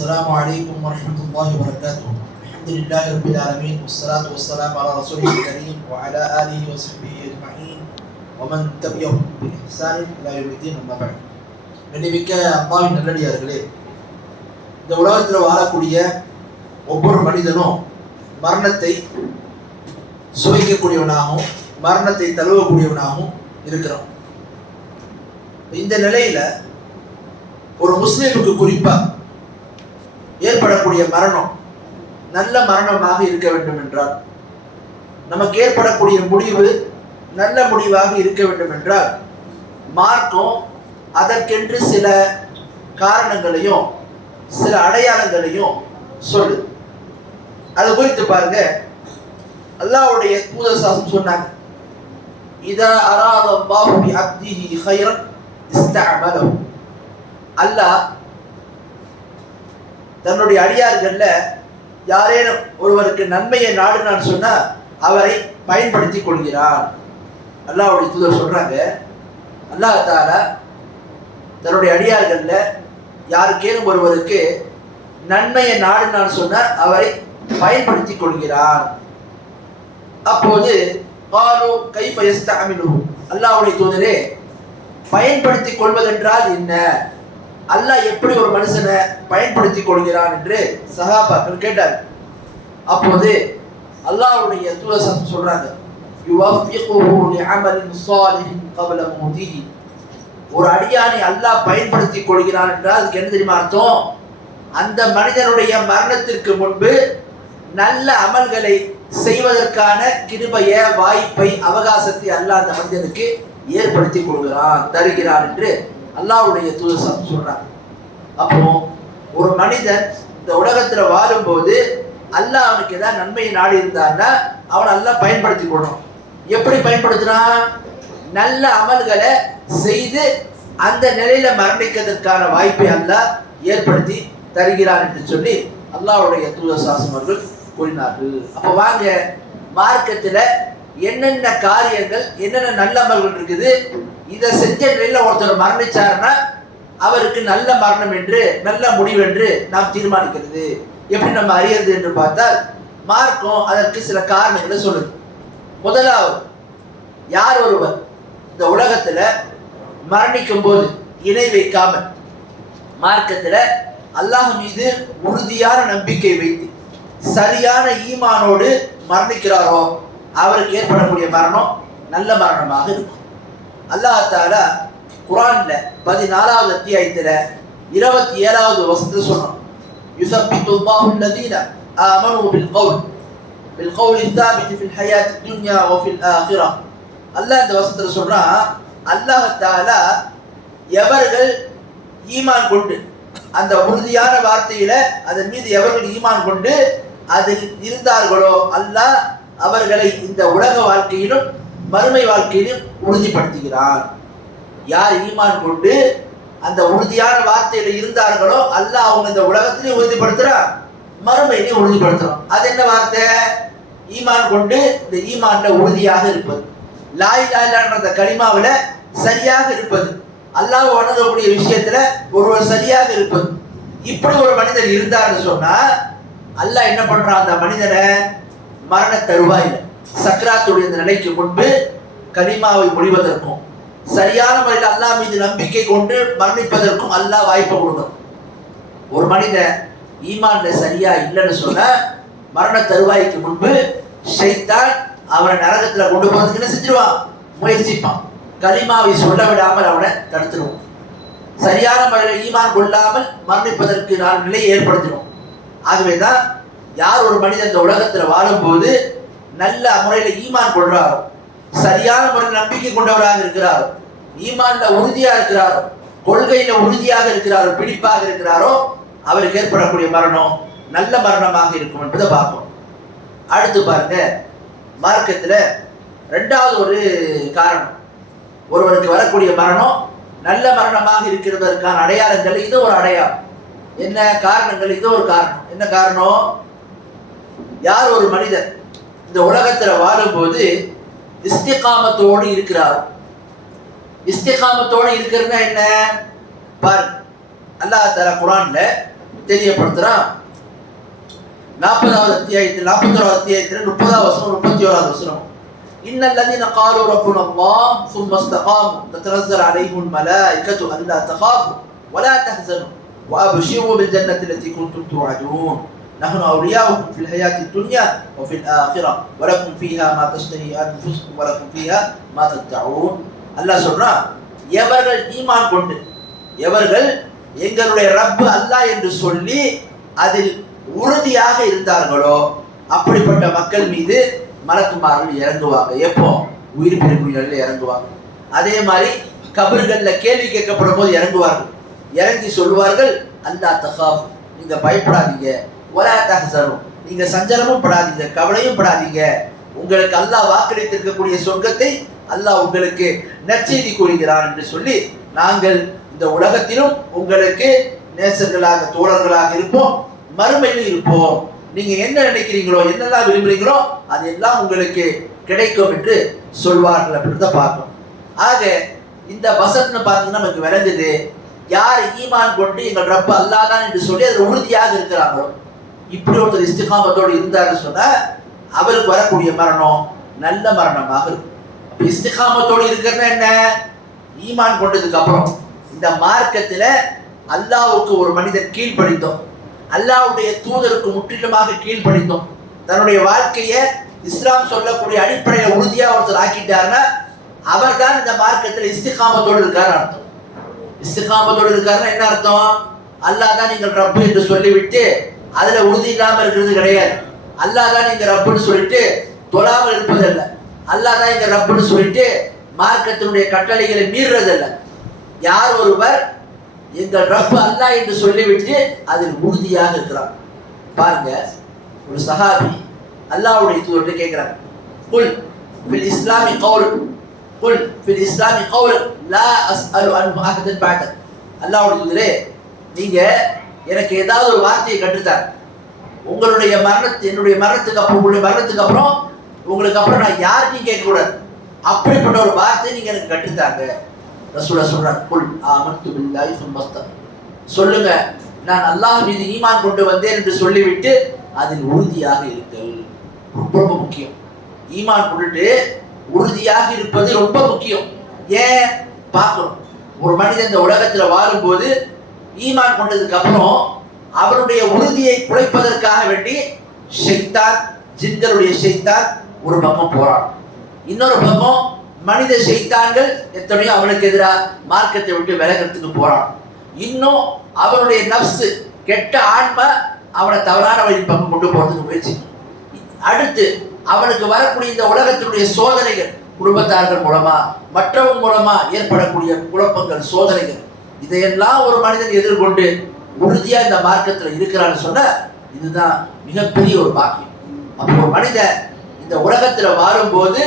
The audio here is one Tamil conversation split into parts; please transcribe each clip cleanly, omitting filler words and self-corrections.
السلام عليكم ورحمة الله وبركاته. الحمد لله رب العالمين والصلاة والسلام على رسوله الكريم وعلى آله وصحبه أجمعين ومن تبعهم بإحسان إلى يوم الدين أما بعد. கண்ணியமிக்க அல்லாஹ்வின் நல்லடியார்களே, இந்த உலகத்தில் வாழக்கூடிய ஒவ்வொரு மனிதனும் மரணத்தை சுவைக்கக்கூடியவனாகவும் மரணத்தை தழுவக்கூடியவனாகவும் இருக்கிறான். இந்த நிலையில ஒரு முஸ்லிமுக்கு குறிப்பா ஏற்படக்கூடிய மரணம் நல்ல மரணமாக இருக்க வேண்டும் என்றால், நமக்கு ஏற்படக்கூடிய முடிவு நல்ல முடிவாக இருக்க வேண்டும் என்றால், மார்க்கம் அதற்கென்று சில காரணங்களையும் சில அடையாளங்களையும் சொல்லு. அது குறித்து பாருங்க. அல்லாஹ்வுடைய தூதர் சாசம் சொன்னாங்க, இதா அராத அல்லாஹு பி அப்திஹி கைரன் இஸ்தஅமலஹு. அல்லாஹ் தன்னுடைய அடியார்கள்ல யாரேனும் ஒருவருக்கு நன்மையை நாடுனான்னு சொன்னா அவரை பயன்படுத்தி கொள்கிறார். அல்லாஹ்வுடைய தூதர் சொல்றாங்க, அல்லாஹ் தஆலா தன்னுடைய அடியார்கள்ல யாருக்கேனும் ஒருவருக்கு நன்மையை நாடுனான்னு சொன்னா அவரை பயன்படுத்தி கொள்கிறார். அப்போது காலு கைஃப யஸ்தஅமிலுஹு, அல்லாஹ்வுடைய தூதரே பயன்படுத்தி கொள்வதென்றால் என்ன, அல்லாஹ் எப்படி ஒரு மனுஷனை பயன்படுத்தி கொள்கிறான் என்று சஹாபாக்கள் கேட்டார். அப்போது அல்லாஹ்வுடைய தூதர் சொல்றாங்க, யுவஃபிகுஹு லிஅமலின் ஸாலிஹின் قبل மௌதிஹி. ஒரு அடியானை அல்லாஹ் பயன்படுத்தி கொள்கிறான் என்றால் அதுக்கு என்ன தெரியுமா அர்த்தம்? அந்த மனிதனுடைய மரணத்திற்கு முன்பு நல்ல அமல்களை செய்வதற்கான கிருபைய வாய்ப்பை அவகாசத்தை அல்லாஹ் அந்த மனிதனுக்கு ஏற்படுத்தி கொள்கிறான் தருகிறான் என்று அல்லாஹ்வுடைய தூதர் சொல்றாங்க. அப்போ ஒரு மனிதன் இந்த உலகத்துல வாழும்போது அல்லாஹ் அவனுக்கு ஏதாவது நன்மையை நாடி இருந்தான்னா அவனை அல்லாஹ் பயன்படுத்தி கொள்ளணும். எப்படி பயன்படுத்தினான்? நல்ல அமல்களை செய்து அந்த நிலையில மரணிக்கிறதுக்கான வாய்ப்பை அல்லாஹ் ஏற்படுத்தி தருகிறான் என்று சொல்லி அல்லாஹ்வுடைய தூதர் சாசம் அவர்கள் கூறினார்கள். அப்ப வாங்க, மார்க்கத்துல என்னென்ன காரியங்கள் என்னென்ன நல்ல அமல்கள் இருக்குது, இதை செஞ்ச நிலையில ஒருத்தர் மரணிச்சாருன்னா அவருக்கு நல்ல மரணம் என்று நல்ல முடிவு என்று நாம் தீர்மானிக்கிறது எப்படி நம்ம அறியறது என்று பார்த்தால், மார்க்கம் அதற்கு சில காரணங்களை சொல்லுது. முதலாவது, யார் ஒருவர் இந்த உலகத்துல மரணிக்கும் போது இணை வைக்காமல் மார்க்கத்துல அல்லாஹ் மீது உறுதியான நம்பிக்கை வைத்து சரியான ஈமானோடு மரணிக்கிறாரோ அவருக்கு ஏற்படக்கூடிய மரணம் நல்ல மரணமாக இருக்கும். அல்லாஹ் தஆலா குர்ஆன்ல 14வது அத்தியாயத்துல 27வது வசனத்துல சொல்றான், யுஸப்பித்து அல்லாஹு அல்லதீன ஆமனு பில் கௌலி ஸாபித் ஃபில் ஹயாத்தி துன்யா வ ஃபில் ஆখিরাহ. அல்லாஹ் இந்த வசனத்துல சொல்றான், அல்லாஹ் தஆலா எவர்கள் ஈமான் கொண்டு அந்த உறுதியான வார்த்தையில அதன் மீது எவர்கள் ஈமான் கொண்டு அதில் இருந்தார்களோ அல்லாஹ் அவர்களை இந்த உலக வாழ்க்கையிலும் மறுமை வாழ்க்கையிலும் உறுதிப்படுத்துகிறார். யார் ஈமான் கொண்டு அந்த உறுதியான வார்த்தையில இருந்தார்களோ அல்லாஹ் அவங்க இந்த உலகத்திலையும் உறுதிப்படுத்துறார், மறுமையிலையும் உறுதிப்படுத்துறான். அது என்ன வார்த்தை? ஈமான் கொண்டு இந்த ஈமான்ல உறுதியாக இருப்பது, லா இலாஹ இல்லல்லாஹ் என்ற கலிமாவில சரியாக இருப்பது, அல்லாஹ் வணங்கக்கூடிய விஷயத்துல ஒருவர் சரியாக இருப்பது. இப்படி ஒரு மனிதர் இருந்தார்னு சொன்னா அல்லாஹ் என்ன பண்றான்? அந்த மனிதனை மரண தருவாயில சக்ராத்துடைய நிலைக்கு முன்பு கலிமாவை முடிவதற்கும் சரியான முறையில் அல்லாஹ் மீது நம்பிக்கை கொண்டு மரணிப்பதற்கும் அல்லாஹ் வாய்ப்பை கொடுக்கும். ஒரு மனிதன் ஈமான்ல சரியா இல்லைன்னு சொன்ன மரண தருவாய்க்கு முன்பு ஷைத்தான் அவனை நரகத்துல கொண்டு போறதுக்கு என்ன செஞ்சிருவான்? முயற்சிப்பான். கலிமாவை சொல்ல விடாமல் அவனை தடுத்துருவோம். சரியான முறையில் ஈமான் கொள்ளாமல் மரணிப்பதற்கு நான் நிலையை ஏற்படுத்தினோம். ஆகவேதான் யார் ஒரு மனிதன் இந்த உலகத்துல வாழும்போது நல்ல முறையில ஈமான் கொள்றாரோ, சரியான முறையில் நம்பிக்கை கொண்டவராக இருக்கிறாரோ, ஈமான்ல உறுதியா இருக்கிறாரோ, கொள்கையில உறுதியாக இருக்கிறாரோ, பிடிப்பாக இருக்கிறாரோ அவருக்கு ஏற்படக்கூடிய மரணம் நல்ல மரணமாக இருக்கும் என்பதை பார்ப்போம். அடுத்து பாருங்க, மார்க்கத்துல ரெண்டாவது ஒரு காரணம், ஒருவருக்கு வரக்கூடிய மரணம் நல்ல மரணமாக இருக்கிறதற்கான அடையாளங்கள் இது ஒரு அடையாளம். என்ன காரணங்கள்? இது ஒரு காரணம். என்ன காரணம்? யார் ஒரு மனிதர் இந்த உலகத்துல வாழும்போது இஸ்திகாமத்தோடு இருக்கிறார். இஸ்திகாமத்தோடு இருக்கிறதுனா என்ன பாருங்க. அல்லாஹ் தஆலா குர்ஆன்ல தெரியப்படுத்துறான். 40வது அத்தியாயத்தில் 41வது அத்தியாயத்தில் 30வது வசனம் 31வது வசனம், இன்னல்லதீன காலு ரப்புனா அல்லாஹ் ثم استقاموا تتنزل عليهم الملائكة ألا تخافوا ولا تحزنوا وأبشروا بالجنة التي كنتم توعدون نحن أولياؤكم في الحياة الدنيا وفي الآخرة ولكم فيها ما تشتهي أنفسكم ولكم فيها ما تدعون. அல்லாஹ் சொல்றான், எவர்கள் ஈமான் கொண்டு எவர்கள் எங்களுடைய ரப்பு அல்லாஹ் என்று சொல்லி அதில் உறுதியாக இருந்தார்களோ அப்படிப்பட்ட மக்கள் மீது மலக்குமார்கள் இறங்குவாங்க. எப்போ? உயிர் பிரிவுகளில் இறங்குவாங்க. அதே மாதிரி கபர்கள்ல கேள்வி கேட்கப்படும் போது இறங்குவார்கள். இறங்கி சொல்வார்கள், அல்லா தகாஃப், நீங்க பயப்படாதீங்க, வலா தஹ்சனு, நீங்க சஞ்சலமும் படாதீங்க, கவலையும் படாதீங்க, உங்களுக்கு அல்லாஹ் வாக்களித்திருக்கக்கூடிய சொர்க்கத்தை அல்லாஹ் உங்களுக்கு நற்செய்தி கூறுகிறான் என்று சொல்லி நாங்கள் இந்த உலகத்திலும் உங்களுக்கு நேசர்களாக தோழர்களாக இருப்போம், மறுமையில் இருப்போம். நீங்க என்ன நினைக்கிறீங்களோ, என்னெல்லாம் விரும்புறீங்களோ அது எல்லாம் உங்களுக்கு கிடைக்கும் என்று சொல்வார்கள் அப்படின்னு தான் பார்க்கணும். ஆக இந்த வசனம் பார்த்தீங்கன்னா நமக்கு விளங்குது, யார் ஈமான் கொண்டு எங்கள் ரப்ப அல்லாஹ் தான் என்று சொல்லி அதில் உறுதியாக இருக்கிறாங்களோ, இப்படி ஒருத்தர் இஸ்திகாமத்தோடு இருந்தாருன்னு சொன்னா அவருக்கு வரக்கூடிய மரணம் நல்ல மரணமாக இருக்கும். இஸ்திகாமத்தோடு இருக்கிறது என்ன? ஈமான் கொண்டதுக்கு அப்புறம் இந்த மார்க்கத்துல அல்லாஹ்வுக்கு ஒரு மனிதன் கீழ்ப்படிந்தோம், அல்லாஹ்வுடைய தூதருக்கு முற்றிலுமாக கீழ்ப்படிந்தோம், தன்னுடைய வாழ்க்கையை இஸ்லாம் சொல்லக்கூடிய அடிப்படையில் உறுதியா ஒருத்தர் ஆக்கிட்டாருன்னா அவர் தான் இந்த மார்க்கத்தில் இஸ்திகாமத்தோடு இருக்காரு அர்த்தம். இஸ்திகாமத்தோடு இருக்காருன்னா என்ன அர்த்தம்? அல்லாஹ் தான் நீங்கள் ரப்பு என்று சொல்லிவிட்டு அதுல உறுதி இல்லாம இருக்கிறது கிடையாது. அல்லாஹ் தான் நீங்க ரப்புன்னு சொல்லிட்டு தொழாமல் இருப்பதல்ல, அல்லாஹ் தான் இங்க ரப்புன்னு சொல்லிட்டு மார்க்கத்தினுடைய கட்டளைகளை மீறுறதல்ல. யார் ஒருவர் எங்கள் ரப்பு அல்லாஹ் என்று சொல்லிவிட்டு அதில் உறுதியாக இருக்கிறார். பாருங்க, ஒரு சஹாபி அல்லாஹ்வுடைய தூதர்கிட்ட கேட்கிறாங்க, குல் ஃபில் இஸ்லாமி கௌல், குல் ஃபில் இஸ்லாமி கௌல் லா அஸ்அலு அன்ஹு அஹதன் பஅதக். அல்லாஹ்வுடைய தூதரே, நீங்க எனக்கு ஏதாவது ஒரு வார்த்தையை கற்றுத்தார், உங்களுடைய என்னுடைய மரணத்துக்கு அப்புறம், உங்களுடைய மரணத்துக்கு அப்புறம் உங்களுக்கு அப்புறம் நான் யாருக்கும் கேட்கக்கூடாது, அப்படிப்பட்ட ஒரு வார்த்தை நீங்க எனக்கு கற்றுத்தாங்க. ரசூலுல்லாஹ் சொல்றாங்க, குல் ஆமன்து பில்லாஹி சும்ம அஸ்தக்பிர், சொல்லுங்க நான் அல்லாஹ் மீது ஈமான் கொண்டு வந்தேன் என்று சொல்லிவிட்டு அதில் உறுதியாக இருத்தல் ரொம்ப ரொம்ப முக்கியம். ஈமான் கொண்டுட்டு உறுதியாக இருப்பது ரொம்ப முக்கியம். ஏன் பார்க்கணும், ஒரு மனிதன் இந்த உலகத்துல வாழும்போது ஈமான் கொண்டதுக்கு அப்புறம் அவருடைய உறுதியை குலைப்பதற்காக வேண்டி ஷைத்தான், ஜின்களுடைய ஷைத்தான் ஒரு பக்கம் போறான், இன்னொரு பக்கம் மனித ஷைத்தான்கள் எத்தனையோ அவனுக்கு எதிராக மார்க்கத்தை விட்டு விலகிறதுக்கு போறான், இன்னும் அவனுடைய நப்சு கெட்ட ஆன்மா அவனை தவறான வழி பக்கம் கொண்டு போறதுக்கு முயற்சி. அடுத்து அவனுக்கு வரக்கூடிய இந்த உலகத்தினுடைய சோதனைகள், குடும்பத்தார்கள் மூலமா மற்றவங்க மூலமா ஏற்படக்கூடிய குழப்பங்கள், சோதனைகள், இதையெல்லாம் ஒரு மனிதன் எதிர்கொண்டு உறுதியா இந்த மார்க்கத்தில் இருக்கிறான்னு சொன்ன இதுதான் மிகப்பெரிய ஒரு பாக்கியம். அப்போ ஒரு மனிதன் இந்த உலகத்துல வாழும்போது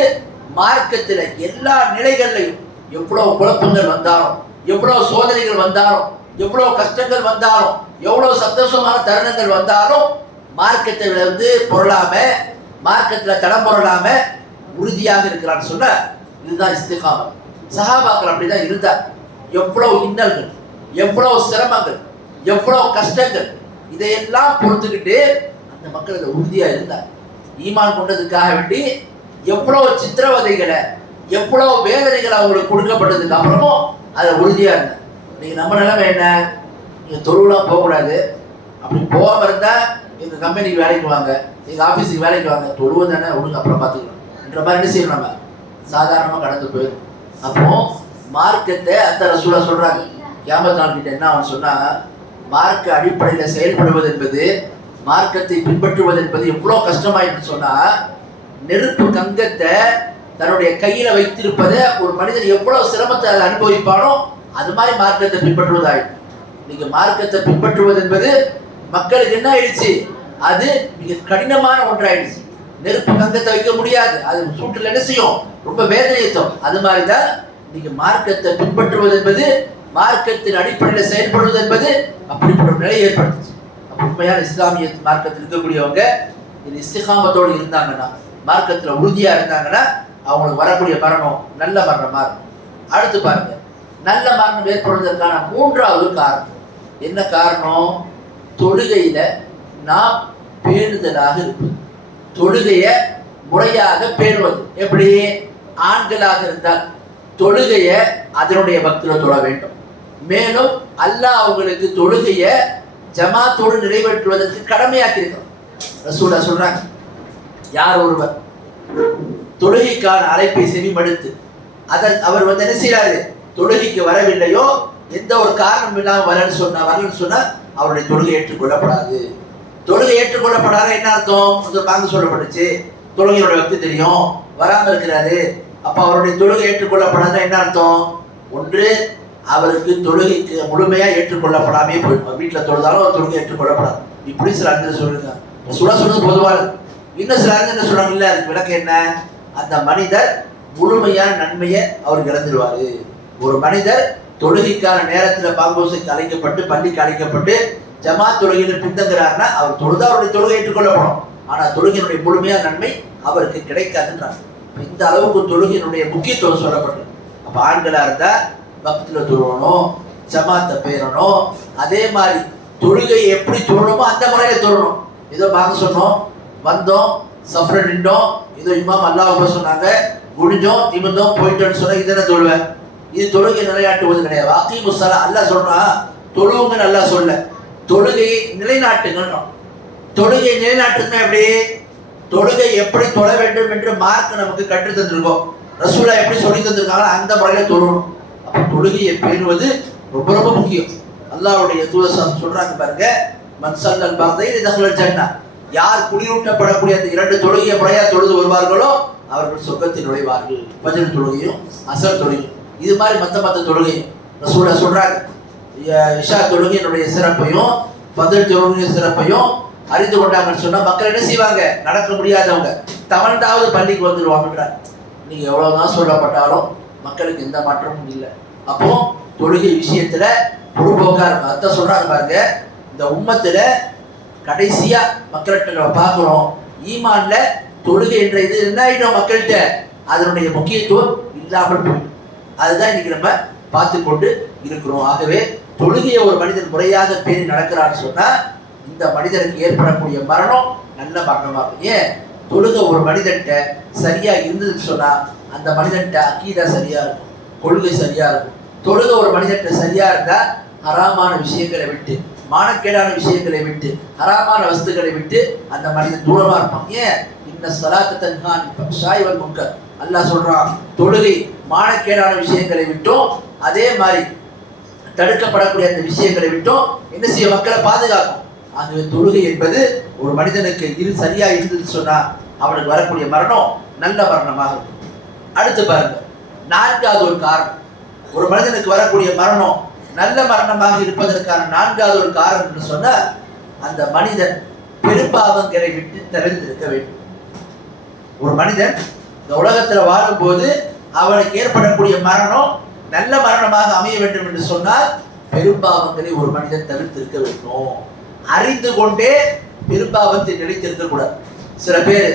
மார்க்கத்துல எல்லா நிலைகள்லையும் எவ்வளவு குழப்பங்கள் வந்தாலும், எவ்வளவு சோதனைகள் வந்தாலும், எவ்வளவு கஷ்டங்கள் வந்தாலும், எவ்வளவு சந்தோஷமான தருணங்கள் வந்தாலும் மார்க்கத்தில் இருந்து பொருளாம, மார்க்கத்துல தடம் பொருளாம உறுதியாக இருக்கிறான்னு சொன்ன இதுதான் இஸ்திகாமத். சஹாபாக்கள் அப்படிதான் இருந்தார். எவ்வளவு இன்னல்கள், எவ்வளவு சிரமங்கள், எவ்வளவு கஷ்டங்கள், இதையெல்லாம் பொறுத்துக்கிட்டு அந்த மக்கள் அதை உறுதியா இருந்தார். ஈமான் கொண்டதுக்காக வேண்டி எவ்வளவு சித்திரவதைகளை, எவ்வளவு வேதனைகள் அவங்களுக்கு கொடுக்கப்பட்டதுக்கு அப்புறமும் அதை உறுதியா இருந்தார். நீங்க நம்ம நிலைமை என்ன? நீங்க தொழுவெல்லாம் போகக்கூடாது, அப்படி போகாம இருந்தா எங்க கம்பெனிக்கு வேலைக்கு வாங்க, எங்க ஆபீஸுக்கு வேலைக்கு வாங்க, தொழுவது தானே ஒழுங்கு அப்புறம் பார்த்துக்கலாம் என்ற மாதிரி என்ன செய்யணும், நம்ம சாதாரணமா கடந்து போயிடும். அப்போ மார்க்கத்தை அந்த ரசூலா சொல்றாங்க, கியாமத் நாள் கிட்ட என்ன அவன் சொன்னா, மார்க்க அடிப்படையில செயல்படுவது என்பது, மார்க்கத்தை பின்பற்றுவது என்பது எவ்வளவு கஷ்டமாயிட்டு சொன்னா, நெருப்பு கங்கத்தை தன்னுடைய கையில வைத்திருப்பதை ஒரு மனிதன் எவ்வளவு சிரமத்தை அதை அனுபவிப்பானோ அது மாதிரி மார்க்கத்தை பின்பற்றுவதாயிடும். நீங்க மார்க்கத்தை பின்பற்றுவது என்பது மக்களுக்கு என்ன ஆயிடுச்சு, அது மிக கடினமான ஒன்றாயிடுச்சு. நெருப்பு கங்கத்தை வைக்க முடியாது, அது சூட்டில் என்ன செய்யும், ரொம்ப வேதனையத்தும். அது மாதிரிதான் நீங்க மார்க்கத்தை பின்பற்றுவது என்பது, மார்க்கத்தின் அடிப்படையில் செயல்படுவது என்பது அப்படிப்பட்ட ஒரு நிலையை ஏற்படுத்துச்சு. உண்மையான இஸ்லாமிய மார்க்கத்தில் இருக்கக்கூடியவங்க இது இஸ்திகாமத்தோடு இருந்தாங்கன்னா, மார்க்கத்தில் உறுதியா இருந்தாங்கன்னா அவங்களுக்கு வரக்கூடிய மரணம் நல்ல மரணமா இருக்கும். அடுத்து பாருங்க, நல்ல மரணம் ஏற்படுவதற்கான மூன்றாவது காரணம் என்ன காரணம்? தொழுகையில நாம் பேணுதலாக இருப்பது, தொழுகைய முறையாக பேணுவது. எப்படி? ஆண்களாக இருந்தால் தொழுகைய அதனுடைய பக்தில தொழ வேண்டும். மேலும் அல்லாஹ் அவங்களுக்கு தொழுகைய ஜமாத்தோடு நிறைவேற்றுவதற்கு கடமையாக்கியிருக்கிறோம். ரசூலா சொல்றாங்க, யார் ஒருவர் தொழுகைக்கான அழைப்பை செவிமடுத்து அவர் என்ன செய்யறாரு, தொழுகைக்கு வரவில்லையோ, எந்த ஒரு காரணம் இல்லாமல் வரலன்னு சொன்னா அவருடைய தொழுகை ஏற்றுக்கொள்ளப்படாது. தொழுகை ஏற்றுக்கொள்ளப்படாத என்ன அர்த்தம்? பாங்க சொல்லப்பட்டுச்சு, தொழுகையோட வக்தி தெரியும், வராமல் இருக்கிறாரு, அப்ப அவருடைய தொழுகை ஏற்றுக்கொள்ளப்படாத என்ன அர்த்தம்? ஒன்று, அவருக்கு தொழுகைக்கு முழுமையா ஏற்றுக்கொள்ளப்படாமே போயிடும். வீட்டில் தொழுதாலும் அவர் தொழுகை ஏற்றுக்கொள்ளப்படாது. இப்படி சில அறிஞர் சொல்லுங்க. சொல்றது பொதுவானது. இன்னும் சில அறிஞர் சொல்றாங்க, இல்ல அதுக்கு விளக்கம் என்ன? அந்த மனிதர் முழுமையான நன்மையை அவர் இழந்துருவாரு. ஒரு மனிதர் தொழுகைக்கான நேரத்தில் பாங்கோசைக்கு அழைக்கப்பட்டு பள்ளிக்கு அழைக்கப்பட்டு ஜமாத் தொழுகையில் பின்தங்குறாருன்னா அவர் தொழுதா அவருடைய தொழுகை ஏற்றுக்கொள்ளப்படும். ஆனா தொழுகையினுடைய முழுமையான நன்மை அவருக்கு கிடைக்காதுன்றாங்க. இந்த அளவுக்கு தொழுகையினுடைய முக்கியத்துவம் சொல்லப்பட்டது. அப்ப ஆண்களா இருந்தா பக்தில தொழணும், ஜமாத்தை பேரணும். அதே மாதிரி தொழுகை எப்படி தொழணுமோ அந்த முறையில தொழணும். ஏதோ வாங்க சொன்னோம், வந்தோம், சஃப்ர நின்றோம், ஏதோ இமாம் அல்லாஹ் சொன்னாங்க, குடிஞ்சோம், நிமிந்தோம், போயிட்டோன்னு சொன்னா இதென்ன தொழுவேன்? இது தொழுகை நிலைநாட்டுவது கிடையாது. வாக்கி முஸ்ஸலா அல்லாஹ் சொல்றான், தொழுவுங்க நல்லா சொல்ல, தொழுகையை நிலைநாட்டுங்க. தொழுகையை நிலைநாட்டுன்னா எப்படி? தொழுகை எப்படி தொழ வேண்டும் என்று மார்க் நமக்கு கற்று தந்திருக்கோம். ரசூலா எப்படி சொல்லி தந்திருக்காங்களோ அந்த முறையில தொழணும். அப்ப தொழுகையை பேணுவது ரொம்ப ரொம்ப முக்கியம். அல்லாஹ்வுடைய தூதர் சொல்றாங்க பாருங்க, மன்சல்லல் பர்தைன் தஹலல் ஜன்னah, யார் குளிரூட்டப்படக்கூடிய அந்த 2 தொழுகையை முறையா தொழுது வருவார்களோ அவர்கள் சொர்க்கத்தில் நுழைவார்கள். ஃபஜ்ர் தொழுகையும் அஸர் தொழுகையும், இது மாதிரி மத்த தொழுகையும் ரசூலா சொல்றாங்க. இஷா தொழுகையினுடைய சிறப்பையும் ஃபஜ்ர் தொழுகையின் சிறப்பையும் அறிந்து கொண்டாங்கன்னு சொன்னா மக்கள் என்ன செய்வாங்க? நடக்க முடியாதவங்க தவண்டாவது பள்ளிக்கு வந்துடுவாங்கன்றாங்க. நீங்க எவ்வளவுதான் சொல்லப்பட்டாலும் மக்களுக்கு எந்த மாற்றமும் இல்லை. அப்போ தொழுகை விஷயத்துல பொறுப்போக்கா இருக்கும். அதான் சொல்றாங்க பாருங்க, இந்த உம்மத்துல கடைசியா மக்கள்கிட்ட நம்ம பார்க்கிறோம், ஈமான்ல தொழுகை என்ற இது என்ன ஆயிடும் மக்கள்கிட்ட, அதனுடைய முக்கியத்துவம் இல்லாமல் போயிடும். அதுதான் இன்னைக்கு நம்ம பார்த்து கொண்டு இருக்கிறோம். ஆகவே தொழுகையை ஒரு மனிதன் முறையாக பேணி நடக்கிறான்னு சொன்னா இந்த மனிதனுக்கு ஏற்படக்கூடிய மரணம் நல்ல மரணமா இருக்கும். ஏன்? தொழுகை ஒரு மனிதன்கிட்ட சரியா இருந்ததுன்னு சொன்னா அந்த மனிதன்கிட்ட அக்கீதா சரியா இருக்கும், கொள்கை சரியா இருக்கும். தொழுகை ஒரு மனிதன்கிட்ட சரியா இருந்தா ஹராமான விஷயங்களை விட்டு, மானக்கேடான விஷயங்களை விட்டு, ஹராமான வஸ்துக்களை விட்டு அந்த மனிதன் தூரமா இருப்பான். ஏன்? இன்ன ஸலாத்த தன்ஹா அனில் ஃபஹ்ஷாஇ வல் முன்கர். அல்லாஹ் சொல்றான், தொழுகை மானக்கேடான விஷயங்களை விட்டும் அதே மாதிரி தடுக்கப்படக்கூடிய அந்த விஷயங்களை விட்டும் என்ன செய்ய மக்களை பாதுகாக்கும். ஆகவே தொழுகை என்பது ஒரு மனிதனுக்கு சரியா இருந்ததுன்னு சொன்னா அவனுக்கு வரக்கூடிய மரணம் நல்ல மரணமாக இருக்கும். அடுத்து பாருங்க, 4வது ஒரு காரணம், ஒரு மனிதனுக்கு வரக்கூடிய மரணம் நல்ல மரணமாக இருப்பதற்கான 4வது ஒரு காரணம் என்று சொன்னா அந்த மனிதன் பெரும்பாவங்களை விட்டு தவிர்த்திருக்க வேண்டும். ஒரு மனிதன் இந்த உலகத்துல வாழும்போது அவனுக்கு ஏற்படக்கூடிய மரணம் நல்ல மரணமாக அமைய வேண்டும் என்று சொன்னால் பெரும்பாவங்களை ஒரு மனிதன் தவிர்த்திருக்க வேண்டும். அறிந்து கொண்டே பெரும்பாவத்தை நினைத்திருக்க கூடாது. சில பேர்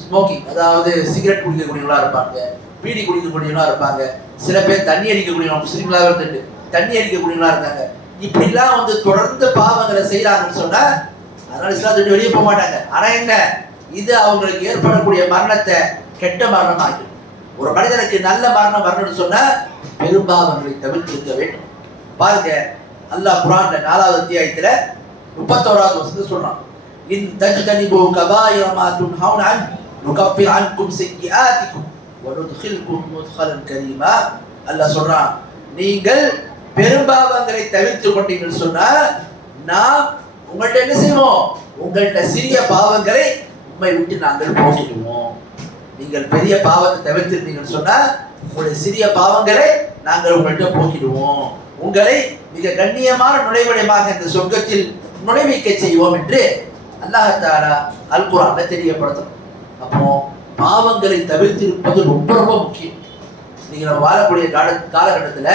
ஸ்மோக்கிங், அதாவது சிகரெட் குடிக்கக்கூடியவங்களா இருப்பாங்க, பீடி குடிக்கக்கூடியவங்களா இருப்பாங்க, சில பேர் தண்ணி அடிக்கக்கூடியவங்க, முஸ்லீம்களாக இருந்துட்டு தண்ணி அடிக்கக்கூடியவங்களா இருக்காங்க. இப்படிலாம் தொடர்ந்து பாவங்களை செய்யறாங்கன்னு சொன்னா அதனால இஸ்லாத்தை வெளியே போக மாட்டாங்க. ஆனா என்ன, இது அவங்களுக்கு ஏற்படக்கூடிய மரணத்தை கெட்ட மரணம் ஆகிடும். ஒரு மனிதனுக்கு நல்ல மரணம் வரணும்னு சொன்னா பெரும்பாவங்களை தவிர்த்திருக்க வேண்டும். பாருங்க, அல்லாஹ் குர்ஆன்ல 4வது அத்தியாயத்துல 31வது வசனத்தை சொல்றான், இன் தஜ்தனிபு கபாயிர மா துன்ஹவுன அன் நுகஃபிர் அன்கும் ஸய்யிஆத்திக்கும் வ நுத்கில்கும் முத்கலன் கரீமா. அல்லாஹ் சொல்றான், நீங்கள் பெரும்பாவங்களை தவிர்த்து கொண்டீங்கன்னு சொன்னா நாம் உங்கள்கிட்ட என்ன செய்வோம், உங்கள்கிட்ட சிறிய பாவங்களை உண்மை விட்டு நாங்கள் போக்கிடுவோம். நீங்கள் பெரிய பாவத்தை தவிர்த்திருந்தீங்கன்னு சொன்னா உங்களுடைய சிறிய பாவங்களை நாங்கள் உங்கள்கிட்ட போக்கிடுவோம், உங்களை மிக கண்ணியமான நுழைவிடமாக இந்த சொர்க்கத்தில் நுழைவிக்க செய்வோம் என்று அல்லாஹ் தஆலா அல் குர்ஆன்ல தெரியப்படுத்தும். அப்போ பாவங்களை தவிர்த்திருப்பது ரொம்ப ரொம்ப முக்கியம். நீங்க நம்ம வாழக்கூடிய காலகட்டத்துல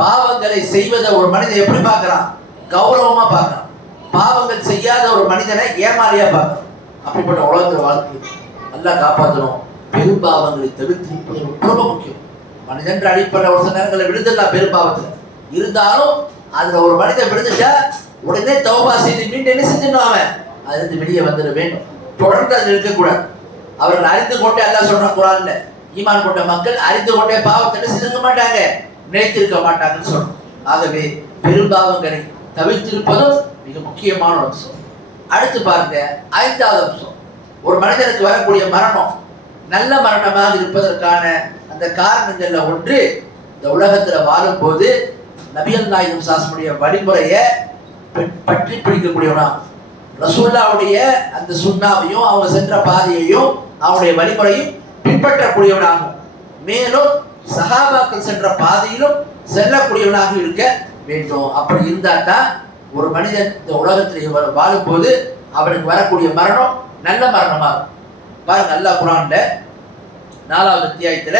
பாவங்களை செய்வதை ஒரு மனிதன் எப்படி பார்க்கறான்? கௌரவமா பார்க்கறான். பாவங்கள் செய்யாத ஒரு மனிதனை ஏமாளியா பார்க்கறான். அப்படிப்பட்ட உலகத்துல வாழ்க்கை அல்லாஹ் காப்பாற்றணும். பெரும்பாவங்களை தவிர்த்திருப்பது ரொம்ப முக்கியம். மனிதன் அடிப்படையில் ஒரு சில நேரங்களில் விழுந்துடலாம் பெரும்பாவத்துல, இருந்தாலும் அதுல ஒரு மனிதன் விழுந்துட்டா உடனே தௌபா செய்து மீண்டும் என்ன செஞ்சிடணும், அவன் அதிலிருந்து வெளியே வந்துட வேண்டும். தொடர்ந்து அதில் இருக்கக்கூடாது. அவர்கள் அறிந்து கொண்டே அல்லாஹ் சொல்ற குர்ஆன்ல, ஈமான் கொண்ட மக்கள் அறிந்து கொண்டே பாவத்தை செஞ்சிருக்க மாட்டாங்க, நினைத்திருக்க மாட்டாங்கன்னு சொல்றோம். ஆகவே பெரும்பாவங்களை தவிர்த்திருப்பதும் மிக முக்கியமான அம்சம். அடுத்து பாருங்க, 5வது அம்சம், ஒரு மனிதனுக்கு வரக்கூடிய மரணம் நல்ல மரணமாக இருப்பதற்கான அந்த காரணங்கள்ல ஒன்று, இந்த உலகத்துல வாழும் போது நபிகள் நாயகம் சாஸ்முடைய வழிமுறையை பற்றி பிடிக்கக்கூடியவனா, ரசூலுல்லாஹ்வுடைய அந்த சுன்னாவையும் அவங்க சென்ற பாதையையும் அவனுடைய வழிமுறையும் பின்பற்றக்கூடியவனாகும். மேலும் சஹாபாக்கள் சென்ற பாதையிலும் செல்லக்கூடியவனாக இருக்க வேண்டும். அப்படி இருந்தா தான் ஒரு மனிதன் இந்த உலகத்தில் வாழும் போது அவனுக்கு வரக்கூடிய மரணம் நல்ல மரணமாகும். பாருங்க, அல்லாஹ் குர்ஆன்ல 4வது அத்தியாயத்துல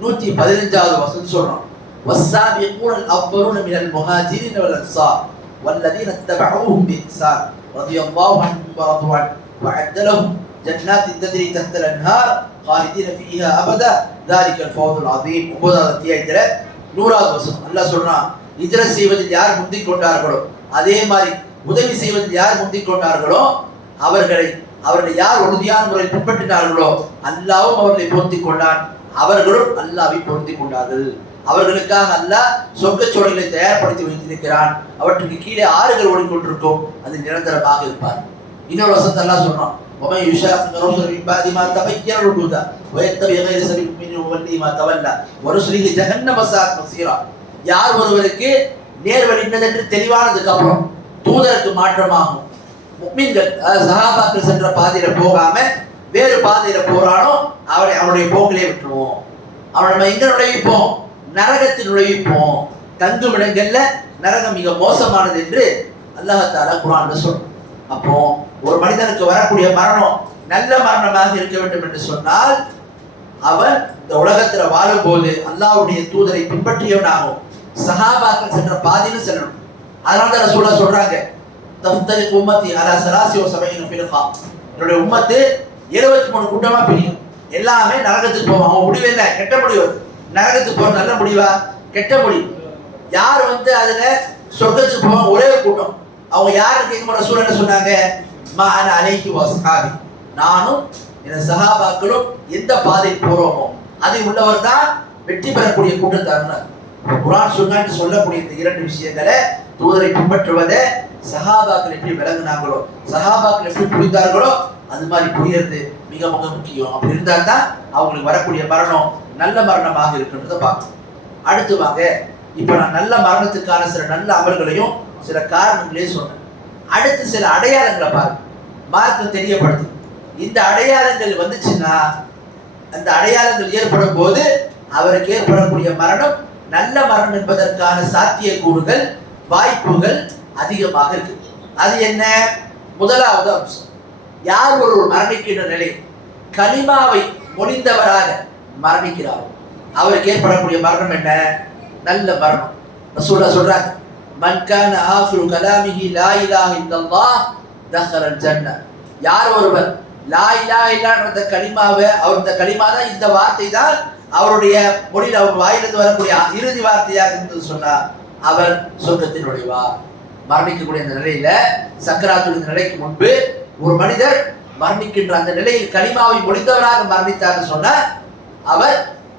115வது வசனம் சொல்றோம், வஸ்ஸாபிகூனல் அவ்வலூன மினல் முஹாஜிரின் வல் அன்ஸார் வல்லதீன தபஊஹும் பிஇஹ்சான் ரலியல்லாஹு அன்ஹும் வரது அன்ஹு வஅத்த லஹும் ஜன்னாத்தின் தஜ்ரி தஹ்தல் அன்ஹார் காலிதீன ஃபீஹா அபதா ذلكல் ஃபௌதுல் அதீம். 9வது அத்தியாயத்துல 100வது வசனம் அல்லாஹ் சொல்றான், ஹிஜ்ரத் செய்வதில் யார் முந்திக் கொண்டார்களோ, அதே மாதிரி உதவி செய்வதில் யார் முந்திக் கொண்டார்களோ, அவர்களை யார் உறுதியான முறையில் பின்பற்றினார்களோ அல்லாஹ்வும் அவர்களை பொருந்திக் கொண்டான், அவர்களும் அல்லாஹ்வை பொருந்திக் கொண்டார்கள். அவர்களுக்காக அல்லாஹ் சொர்க்கச் சோலைகளை தயார்படுத்தி வைத்திருக்கிறான், அவற்றுக்கு கீழே ஆறுகள் ஓடிக்கொண்டிருக்கும், அது நிரந்தரமாக இருப்பார். இன்னொரு வசனத்தை அல்லாஹ் சொல்றான், وَمَنْ يُشَاقِقِ الرَّسُولَ مِنْ بَعْدِ مَا تَبَيَّنَ لَهُ الْهُدَى وَيَتَّبِعْ غَيْرَ سَبِيلِ الْمُؤْمِنِينَ نُوَلِّهِ مَا تَوَلَّى وَنُصْلِهِ جَهَنَّمَ وَسَاءَتْ مَصِيرًا. யார் ஒருவருக்கு நேர்வழி இன்னதென்று தெளிவானதுக்கு அப்புறம் தூதருக்கு மாற்றமாகும், முஃமின்கள் சஹாபாக்கள் சென்ற பாதையில போகாம வேறு பாதையில போறானோ அவனுடைய போக்கிலே விட்டுருவோம். அவனை நம்ம எங்க நுழைவிப்போம், நரகத்தில் நுழைவிப்போம். தங்கும் இடங்கள்ல நரகம் மிக மோசமானது என்று அல்லாஹ் தஆலா குர்ஆன்ல சொல்றான். அப்போ ஒரு மனிதனுக்கு வரக்கூடிய மரணம் நல்ல மரணமாக இருக்க வேண்டும் என்று சொன்னால் அவன் இந்த உலகத்துல வாழும் போது அல்லாஹ்வுடைய தூதரை பின்பற்றியவனாகும், சஹாபாக்கள் சென்ற பாதையில் செல்லணும். அதனால ரசூலுல்லாஹ் சொல்றாங்க, தஃப்தரிக் உம்மத்தி அலா ஸலாஸி வ ஸபஈன ஃபிர்கா, என்னுடைய உம்மத்து 73 கூட்டமா பிரியும், எல்லாமே நரகத்துக்கு போவான். அவன் முடிவு என்ன, கெட்ட முடிவு. நரகத்துக்கு போற நல்ல முடிவா, கெட்ட முடிவு. யார் அதுல சொர்க்கத்துக்கு போவான், ஒரே கூட்டம். அவங்க யாரும் கேட்கும்போது ரசூல் என்ன சொன்னாங்க, மா அன அலைஹி வ ஸஹாபி, நானும் என் சஹாபாக்களும் எந்த பாதையில் போறோமோ அதை உள்ளவர் தான் வெற்றி பெறக்கூடிய கூட்டத்தார். குர்ஆன் சுன்னான்னு சொல்லக்கூடிய இந்த 2 விஷயங்களை, தூதரை பின்பற்றுவதை சஹாபாக்கள் எப்படி விளங்குனாங்களோ, சஹாபாக்கள் எப்படி புரிந்தார்களோ அது மாதிரி புரியறது மிக மிக முக்கியம். அப்படி இருந்தா தான் அவங்களுக்கு வரக்கூடிய மரணம் நல்ல மரணமாக இருக்குன்றதை பார்க்கணும். அடுத்து வாங்க, இப்ப நான் நல்ல மரணத்துக்கான சில நல்ல அமல்களையும் சில காரணங்களையும் சொன்னேன். அடுத்து சில அடையாளங்களை பாருங்க, மார்க்கம் தெரியப்படுது. இந்த அடையாளங்கள் வந்துச்சுன்னா, அந்த அடையாளங்கள் ஏற்படும் போது அவருக்கு ஏற்படக்கூடிய மரணம் நல்ல மரணம் என்பதற்கான சாத்தியக்கூறுகள், வாய்ப்புகள் அதிகமாக இருக்கு. அது என்ன? முதலாவது அம்சம், யார் ஒரு மரணிக்கின்ற நிலை கலிமாவை மொழிந்தவராக மரணிக்கிறார், அவருக்கு ஏற்படக்கூடிய மரணம் என்ன? நல்ல மரணம். ரசூலுல்லாஹ் சொல்றாங்க, மன் கான ஆஃபிரு கலாமிஹி லா இலாஹ இல்லல்லாஹ் தஹலல் ஜன்னah. யார் ஒருவர் லா இலாஹ இல்லல்லாஹ் கலிமாவை, அவர் இந்த கலிமா தான், இந்த வார்த்தை தான் அவருடைய மொழியில் அவர் வாயிலிருந்து வரக்கூடிய இறுதி வார்த்தையாக இருந்தது சொன்னார், அவர் சொர்க்கத்தில் நுழைவார். மரணிக்கக்கூடிய அந்த நிலையில, சக்கராத்துடைய நிலைக்கு முன்பு ஒரு மனிதர் மரணிக்கின்ற அந்த நிலையில் கலிமாவை மொழிந்தவராக மரணித்தார் சொன்னார், அவர்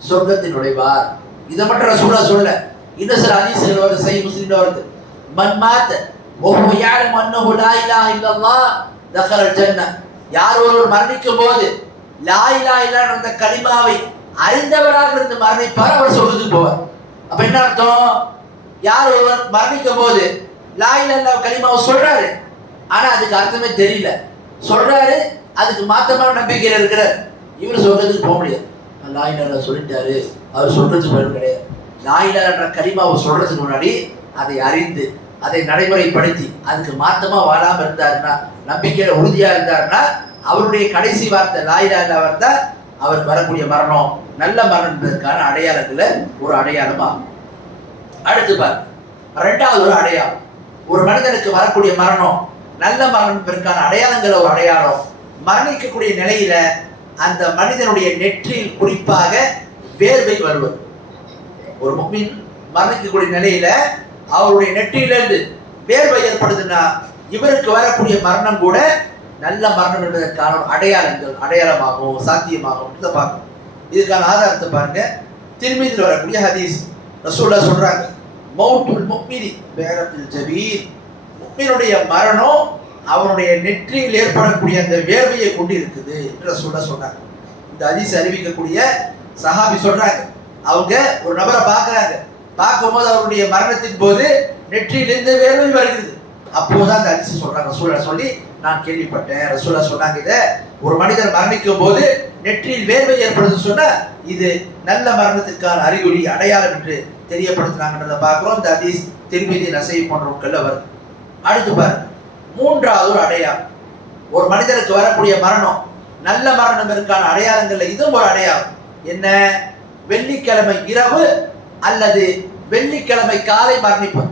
சொர்க்கத்தில் நுழைவார். இதை மட்டும் ரசூலுல்லாஹ் சொல்ல, இன்னும் சில ஹதீஸ்கள் வருது, சஹீஹ் முஸ்லிம்ல வருது, மன் மாத்த வஹுவ யஅலமு அன்னஹு லா இலாஹ இல்லல்லாஹ் தஹலல் ஜன்னah. யார் ஒருவர் மரணிக்கும் போது லா இலாஹ இல்லல்லாஹ் என்ற கலிமாவை அறிந்தவராக இருந்து மரணிப்பார், அவர் சொர்க்கத்துக்கு போவார். அப்ப என்ன அர்த்தம்? யார் ஒருவர் மரணிக்கும் போது லா இலாஹ இல்லல்லாஹ் கலிமாவை சொல்றாரு, ஆனா அதுக்கு அர்த்தமே தெரியல, சொல்றாரு, அதுக்கு மாத்தமான நம்பிக்கையில் இருக்கிறார், இவர் சொர்க்கத்துக்கு போக முடியாது. லா இலாஹ இல்லல்லாஹ் சொல்லிட்டாரு, அவர் சொர்க்கத்துக்கு போக கிடையாது. லா இலாஹ என்ற கலிமாவை சொல்றதுக்கு முன்னாடி அதை அறிந்து அதை நடைமுறைப்படுத்தி அதுக்கு மாத்தமா வாழாம இருந்தாருன்னா, நம்பிக்கையில உறுதியா இருந்தாருன்னா, அவருடைய கடைசி வார்த்தை லா இலாஹ இல்லல்லாஹ் இருந்தா அவருக்கு வரக்கூடிய மரணம் நல்ல மரணம் என்பதற்கான அடையாளத்துல ஒரு அடையாளமாகும். அடுத்து பாருங்க, 2வது ஒரு அடையாளம், ஒரு மனிதனுக்கு வரக்கூடிய மரணம் நல்ல மரணம் என்பதற்கான அடையாளங்கள் ஒரு அடையாளம். மரணிக்கக்கூடிய நிலையில அந்த மனிதனுடைய நெற்றியில் குறிப்பாக வேர்வை வருவது. ஒரு முஃமின் மரணிக்கக்கூடிய நிலையில அவருடைய நெற்றியிலிருந்து வேர்வை ஏற்படுதுன்னா இவருக்கு வரக்கூடிய மரணம் கூட நல்ல மரணம் என்பதற்கான அடையாளமாகும், சாத்தியமாகும். இதை பார்க்கணும். இதுக்கான ஆதாரத்தை பாருங்க. திருமீதியில் வரக்கூடிய ஹதீஸ். ரசூலுல்லாஹ் சொல்றாங்க, மௌத்துல் முஃமினி பிஹரத்தில் ஜபீர், முஃமினுடைய மரணம் அவனுடைய நெற்றியில் ஏற்படக்கூடிய அந்த வேர்வையை கொண்டு இருக்குது என்று ரசூலுல்லாஹ் சொன்னாங்க. இந்த ஹதீஸ் அறிவிக்கக்கூடிய சஹாபி சொல்றாங்க, அவங்க ஒரு நபரை பார்க்கறாங்க, பார்க்கும்போது அவருடைய மரணத்தின் போது நெற்றியிலிருந்து வேர்வை வருகிறது. அப்போதான் அந்த ஹதீஸ் சொல்றாங்க. ரசூலுல்லாஹ் சொல்லி நான் கேள்விப்பட்டேன். ரசூலுல்லாஹ் சொன்னாங்க, இதை ஒரு மனிதர் மரணிக்கும் போது நெற்றியில் வேர்வை ஏற்படுது சொன்னா இது நல்ல மரணத்திற்கான அறிகுறி, அடையாளம் என்று தெரியப்படுத்தினாங்கன்றதை பார்க்கிறோம். இந்த ஹதீஸ் திருமிதி, நசை போன்ற நூல்கள்ல வருது. அடுத்து பாருங்க, மூன்றாவது ஒரு அடையாளம். ஒரு மனிதனுக்கு வரக்கூடிய மரணம் நல்ல மரணம் இருக்கான அடையாளங்கள்ல இதுவும் ஒரு அடையாளம். என்ன? வெள்ளிக்கிழமை இரவு அல்லது வெள்ளிக்கிழமை காலை மரணிப்பது.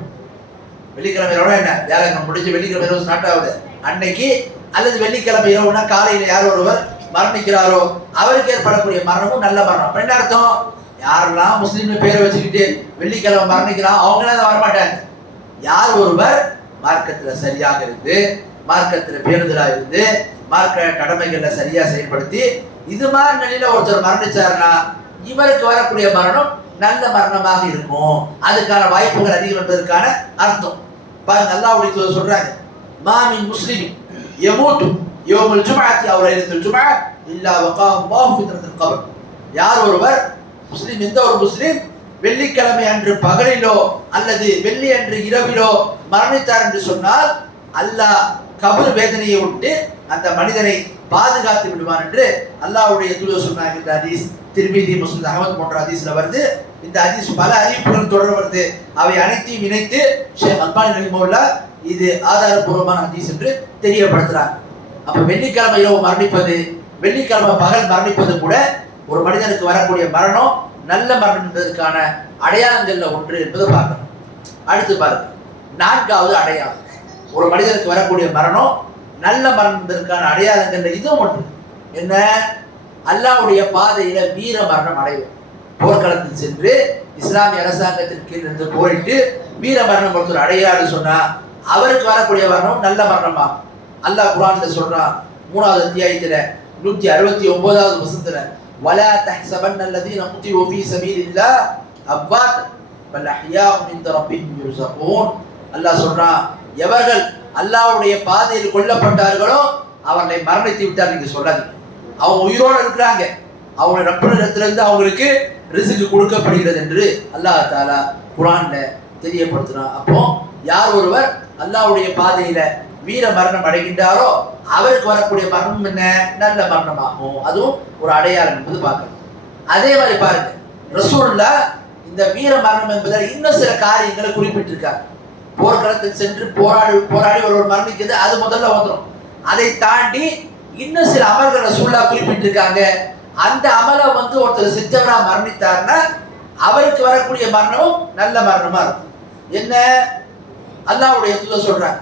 வெள்ளிக்கிழமை இரவு என்ன? வியாழக்கிழமை முடிஞ்சு வெள்ளிக்கிழமை இரவு ஸ்டார்ட் ஆகுது அன்னைக்கு, அல்லது வெள்ளிக்கிழமை இரவுனா காலையில யார் ஒருவர் மரணிக்கிறாரோ அவருக்கு ஏற்படக்கூடிய மரணமும் நல்ல மரணம். என்ன அர்த்தம்? யாரெல்லாம் முஸ்லீம் பேரை வச்சுக்கிட்டு வெள்ளிக்கிழமை மரணிக்கிறான் அவங்களாம் வரமாட்டாங்க. யார் ஒருவர் மார்க்கத்துல சரியாக இருந்து, மார்க்கத்துல பேருதலா இருந்து, மார்க்க கடமைகள்ல சரியா செயல்படுத்தி இது மாதிரி நிலையில ஒருத்தர் மரணிச்சாருன்னா இவருக்கு வரக்கூடிய மரணம் நல்ல மரணமாக இருக்கும். அதுக்கான வாய்ப்புகள் அதிகம் என்பதற்கான அர்த்தம். பாருங்க, அல்லாஹ்வுடைய தூதர் சொல்றாங்க, மாமின் முஸ்லிம் யமூது யௌமுல் ஜும்ஆத்தி அவ் லைலத்துல் ஜும்ஆ இல்லா வகாஹு அல்லாஹு ஃபித்னத்துல் கப்ர். யார் ஒருவர் முஸ்லிம், எந்த ஒரு முஸ்லிம் வெள்ளிக்கிழமை அன்று பகலிலோ அல்லது வெள்ளி அன்று இரவிலோ மரணித்தார் என்று சொன்னால் அல்லாஹ் கபர் வேதனையை விட்டு அந்த மனிதனை பாதுகாத்து விடுவான் என்று அல்லாஹ்வுடைய தூதர் சொன்னாங்க. இந்த ஹதீஸ் திருமிதி, முஸ்லிம், அஹ்மத் போன்ற ஹதீஸ்ல வருது. இந்த ஹதீஸ் பல அறிவிப்புகள் தொடர் வருது. அவை அனைத்தையும் இணைத்து ஷேக் அல்பானி ரஹிமஹுல்லாஹ் இது ஆதாரபூர்வமான ஹதீஸ் என்று தெரியப்படுத்துறாங்க. அப்ப வெள்ளிக்கிழமை இரவு மரணிப்பது, வெள்ளிக்கிழமை பகல் மரணிப்பது கூட ஒரு மனிதனுக்கு வரக்கூடிய மரணம் நல்ல மரணம் என்பதற்கான அடையாளங்கள்ல ஒன்று என்பதை பார்க்கணும். அடுத்து பாருங்க, நான்காவது அடையாளம். ஒரு மனிதனுக்கு வரக்கூடிய மரணம் நல்ல மரணம் என்பதற்கான அடையாளங்கள்ல இதுவும் ஒன்று. என்ன? அல்லாஹ்வுடைய பாதையில வீர மரணம் அடையும். போர்க்களத்தில் சென்று இஸ்லாமிய அரசாங்கத்தின் கீழ் இருந்து போரிட்டு வீர மரணம் ஒருத்தர் அடையாளம் சொன்னா அவருக்கு வரக்கூடிய மரணம் நல்ல மரணமா? அல்லாஹ் குர்ஆன்ல சொல்றான், 3வது அத்தியாயத்துல 169வது வசனத்துல, வலா தஹ்சபன் அல்லதீன குதிலு ஃபீ சபீலில்லாஹ் அம்வாத் பல் அஹ்யாஉ இன்த ரப்பிஹிம் யுர்ஸகூன். அல்லாஹ் சொல்றான், எவர்கள் அல்லாஹ்வுடைய பாதையில் கொல்லப்பட்டார்களோ அவர்களை மரணித்து விட்டார் நீங்க சொல்லாதீங்க. அவங்க உயிரோடு இருக்கிறாங்க, அவங்க ரப்பிடத்திலிருந்து அவங்களுக்கு ரிஸ்க் கொடுக்கப்படுகிறது என்று அல்லாஹ் தஆலா குர்ஆன்ல தெரியப்படுத்துறான். அப்போ யார் ஒருவர் அல்லாஹ்வுடைய பாதையில வீர மரணம் அடைகின்றாரோ அவருக்கு வரக்கூடிய மரணம் என்ன? நல்ல மரணமாகும். அதுவும் ஒரு அடையாளம் என்பது பார்க்கணும். அதே மாதிரி பாருங்க, ரசூலுல்லாஹ் இந்த வீர மரணம் என்பதில் இன்னும் சில காரியங்களை குறிப்பிட்டிருக்காங்க. போர்க்களத்தில் சென்று போராடி ஒருவர் மரணிக்கிறது அது முதல்ல வந்துடும். அதை தாண்டி இன்னும் சில அமல்களை ரசூலுல்லாஹ் குறிப்பிட்டிருக்காங்க. அந்த அமலை ஒருத்தர் செஞ்சவரா மரணித்தார்னா அவருக்கு வரக்கூடிய மரணமும் நல்ல மரணமா இருக்கும். என்ன? அல்லாஹ்வுடைய தூதர் சொல்றாங்க,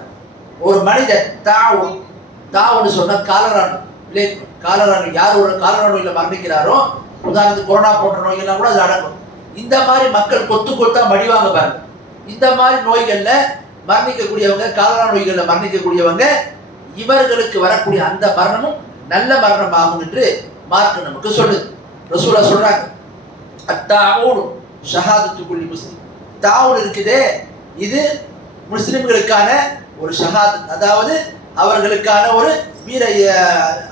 ஒரு மனிதர் தாவுன்னு சொன்னா காலரா யார் ஒரு காலரா நோயில மரணிக்கிறாரோ, உதாரணத்துக்கு கொரோனா போன்ற நோய்கள்லாம் கூட அது அடங்கும். இந்த மாதிரி மக்கள் கொத்தா மடிவாங்க பாருங்க. இந்த மாதிரி நோய்கள்ல மரணிக்கக்கூடியவங்க, காலரா நோய்கள்ல மரணிக்கக்கூடியவங்க, இவர்களுக்கு வரக்கூடிய அந்த மரணமும் நல்ல மரணமாகும் என்று மார்க் நமக்கு சொல்லுது. ரசூலுல்லாஹ் சொல்றாங்க, அத்தாஊன் ஷஹாதத்து குல்லி முஸ்லிம். தாவுன் இருக்குதே, இது முஸ்லிம்களுக்கான ஒரு ஷஹாதத், அதாவது அவர்களுக்கான ஒரு வீர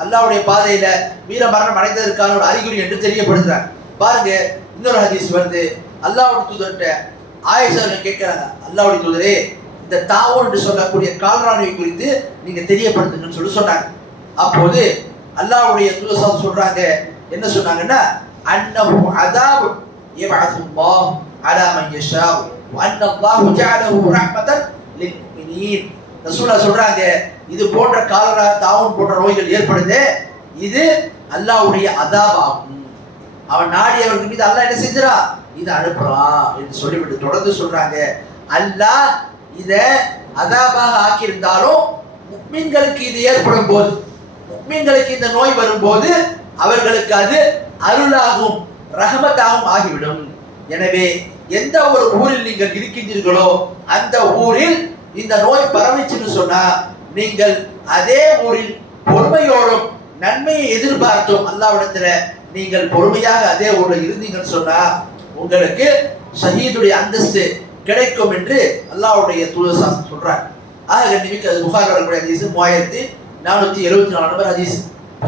அல்லாஹ்வுடைய பாதையில வீர மரணம் அடைந்ததற்கான ஒரு அறிகுறி என்று தெரியப்படுத்துறாங்க. பாருங்க, இன்னொரு ஹதீஸ் வருது. அல்லாஹ்வுடைய தூதர்கிட்ட ஆயிஷா கேட்கிறாங்க, அல்லாஹ்வுடைய தூதரே, இந்த தாவூன் என்று சொல்லக்கூடிய காலரா நோய் குறித்து நீங்க தெரியப்படுத்துங்கன்னு சொன்னாங்க. அப்போது அல்லாஹ்வுடைய தூதர் சொல்றாங்க, என்ன சொன்னாங்கன்னா, அன்னஹு அஸாபு யபஅஸுல்லாஹு அலா மன் யஷாஉ வ அன்னல்லாஹு ஜஅலஹு ரஹ்மத்தன் லில் முஃமினீன். ரசூலுல்லாஹ் சொல்றாங்க, இது போன்ற காலரா தாவூன் போன்ற நோய்கள் ஏற்படுது, இது அல்லாஹ்வுடைய அஸாப் ஆகும். அவன் நாடியவர்கள் மீது அல்லாஹ் என்ன செஞ்சுறா? இதை அனுப்புறான் என்று சொல்லிவிட்டு தொடர்ந்து சொல்றாங்க, அல்லாஹ் இதை அஸாபாக ஆக்கியிருந்தாலும் முஃமின்களுக்கு இது ஏற்படும் போது, முஃமின்களுக்கு இந்த நோய் வரும்போது அவர்களுக்கு அது அருளாகும், ரஹமத்தாகவும் ஆகிவிடும். எனவே எந்த ஒரு ஊரில் நீங்கள் இருக்கின்றீர்களோ அந்த ஊரில் இந்த நோய் பரவிச்சுன்னு சொன்னா நீங்கள் அதே ஊரில் பொறுமையோடும் நன்மையை எதிர்பார்த்தோம் அல்லாஹ்விடத்துல நீங்கள் பொறுமையாக அதே ஊர்ல இருந்தீங்கன்னு சொன்னா உங்களுக்கு ஷஹீதுடைய அந்தஸ்து கிடைக்கும் என்று அல்லாஹ்வுடைய தூதர் சொல்றாங்க. ஆக கண்ணியமிக்க அது புகார் வரக்கூடிய ஹதீஸ் 3474 நம்பர் ஹதீஸ்.